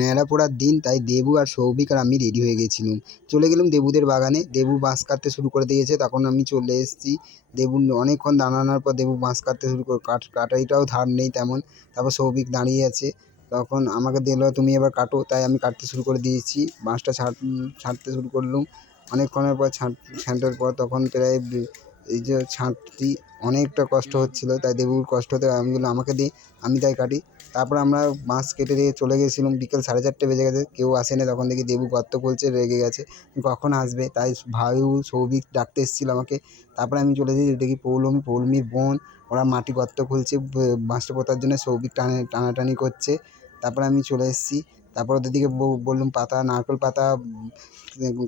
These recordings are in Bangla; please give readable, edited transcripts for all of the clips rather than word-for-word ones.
ন্যাড়া পড়ার দিন, তাই দেবু আর সৌভিক আর আমি রেডি হয়ে গেছিলাম। চলে গেলাম দেবুদের বাগানে। দেবু বাঁশ কাটতে শুরু করে দিয়েছে, তখন আমি চলে এসেছি। দেবু অনেকক্ষণ দাঁড়ানোর পর দেবু বাঁশ কাটতে শুরু করে কাটাইটাও ধার নেই তেমন। তারপর সৌভিক দাঁড়িয়ে আছে, তখন আমাকে দিল তুমি এবার কাটো, তাই আমি কাটতে শুরু করে দিয়েছি। বাঁশটা ছাঁটতে শুরু করলুম। অনেকক্ষণের পর ছাঁটার পর তখন প্রায় এই যে ছাঁটছি, অনেকটা কষ্ট হচ্ছিলো, তাই দেবুর কষ্ট হতে আমি বললাম আমাকে দে, আমি তাই কাটি। তারপর আমরা বাঁশ কেটে দিয়ে চলে গেছিলাম। বিকেল 4:30 বেজে গেছে, কেউ আসেনি। তখন দেখি দেবু গর্ত খুলছে, রেগে গেছে কখন আসবে, তাই ভাইউ সৌভিক ডাকতে এসেছিলো আমাকে। তারপরে আমি চলে যাই, দেখি পৌলমীর বোন ওরা মাটি গর্ত খুলছে বাঁশটা পোঁতার জন্য। সৌভিক টানাটানি করছে। তারপরে আমি চলে এসেছি। তারপর ওদের দিকে বললুম পাতা, নারকেল পাতা,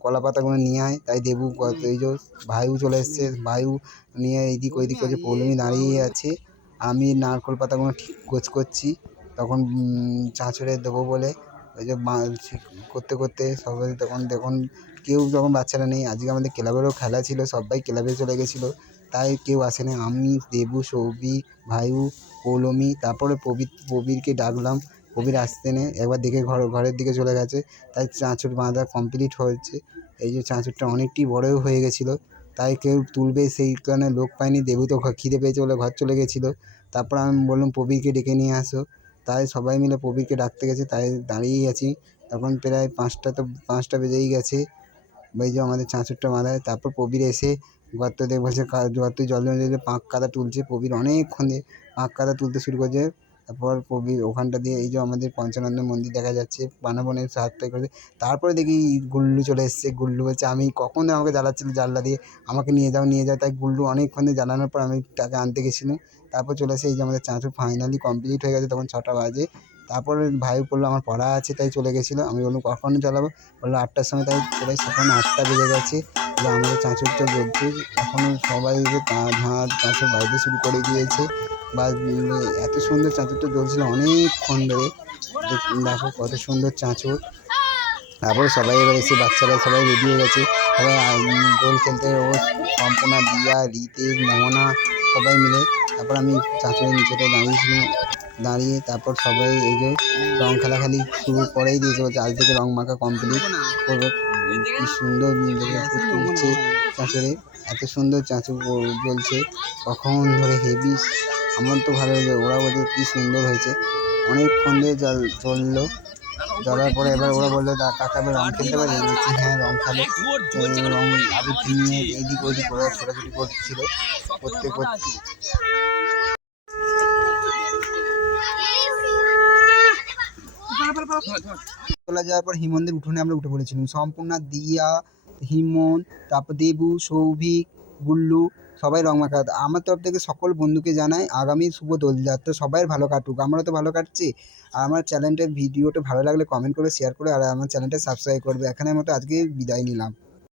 কলা পাতাগুলো নিয়ে আয়, তাই দেবু এই যে ভাইউ চলে এসছে, ভাইউ নিয়ে এইদিক ওইদিক করছে। পৌলমী দাঁড়িয়ে আছে, আমি নারকেল পাতাগুলো ঠিক করছি। তখন চাঁচড়ে দেবো বলে ওই যে করতে করতে সবাই তখন দেখুন কেউ যখন বাচ্চারা নেই, আজকে আমাদের ক্লাবেরও খেলা ছিল, সবাই ক্লাবে চলে গেছিলো, তাই কেউ আসেনি। আমি, দেবু, সৌভিক, ভাইউ, পৌলমী, তারপরে প্রবীরকে ডাকলাম। প্রবীর আসতে নেই, একবার দেখে ঘরের দিকে চলে গেছে। তাই চাঁচড় বাঁধা কমপ্লিট হয়েছে। এই যে চাঁচড়টা অনেকটি বড়ও হয়ে গেছিলো, তাই কেউ তুলবে সেই কারণে লোক পায়নি। দেবু তো খিদে পেয়েছে বলে ঘর চলে গেছিলো। তারপর আমি বললাম প্রবীরকে ডেকে নিয়ে আসো, তাই সবাই মিলে প্রবীরকে ডাকতে গেছে। তাই দাঁড়িয়েই আছি। তখন প্রায় 5টা বেজেই গেছে। ওই যে আমাদের চাঁচড়টা বাঁধা। তারপর প্রবীর এসে গর্ত দিয়ে বসে গর্তে জল জমে পাঁক কাদা তুলছে। প্রবীর অনেকক্ষণ দিয়ে পাঁক কাদা তুলতে শুরু করেছে। তারপর প্রবীর ওখানটা দিয়ে এই যে আমাদের পঞ্চানন্দ মন্দির দেখা যাচ্ছে, বানাবনের সাহায্য করে। তারপরে দেখি গুল্লু চলে এসছে। গুল্লু বলছে আমি কখন আমাকে জ্বালাচ্ছিল জানলা দিয়ে, আমাকে নিয়ে যাও নিয়ে যাও। তাই গুল্লু অনেকক্ষণ দিয়ে জ্বালানোর পর আমি তাকে আনতে গেছিলাম। তারপর চলে এসে এই যে আমাদের চাঁচড় ফাইনালি কমপ্লিট হয়ে গেছে। তখন 6টা বাজে। তারপরে ভাই বললো আমার পড়া আছে, তাই চলে গেছিলো। আমি বললাম কখন চালাবো, বললো 8টার সময়, তাই চলে এসে এখন 8টা বেজে গেছে। আমাদের চাঁচড়টা জ্বলছে এখনও, সবাই ঝাঁট চাঁচড় বাজতে শুরু করে দিয়েছে। বা এত সুন্দর চাঁচড়টা জ্বলছিল অনেকক্ষণ ধরে। দেখো কত সুন্দর চাঁচড়। তারপরে সবাই এবার এসে বাচ্চারা সবাই রেডি হয়ে গেছে। সবাই দোল খেলতে, ও সম্পূর্ণা, দিয়া, রিতেশ, মোহনা সবাই মিলে। তারপর আমি চাঁচড়ের নিচেটায় দাঁড়িয়েছিলাম। দাঁড়িয়ে তারপর সবাই এই যে রং খেলাখালি শুরু করেই দিয়েছে, বলছে আজ থেকে রং মাখা কমপ্লিট করবে। কি সুন্দর তুলছে চাঁচড়ে, এত সুন্দর চাঁচড় জ্বলছে কখন ধরে, হেভি। আমার তো ভালো হয়েছে, ওরা বলছে কী সুন্দর হয়েছে। অনেকক্ষণ ধরে চললো। জ্বলার পরে এবার ওরা বললো কাকা এবার রং খেলতে পারি। বলছি হ্যাঁ রং খেলো। রং আবির নিয়ে এইদিক ওইদিক ওরা ছোটাছুটি করছিল। করতে করতে চলে যাওয়ার পর হিমন্দের উঠোনে আমরা উঠে পড়েছিলাম। সম্পূর্ণা, দিয়া, হিমন, তারপর দেবু, সৌভিক, গুল্লু সবাই রং মাখা। আমার তরফ থেকে সকল বন্ধুকে জানাই আগামী শুভ দোলযাত্রা সবাই ভালো কাটুক। আমরা তো ভালো কাটছি। আর আমার চ্যানেলটার ভিডিওটা ভালো লাগলে কমেন্ট করে শেয়ার করে আর আমার চ্যানেলটা সাবস্ক্রাইব করবে। এখানের মতো আজকে বিদায় নিলাম।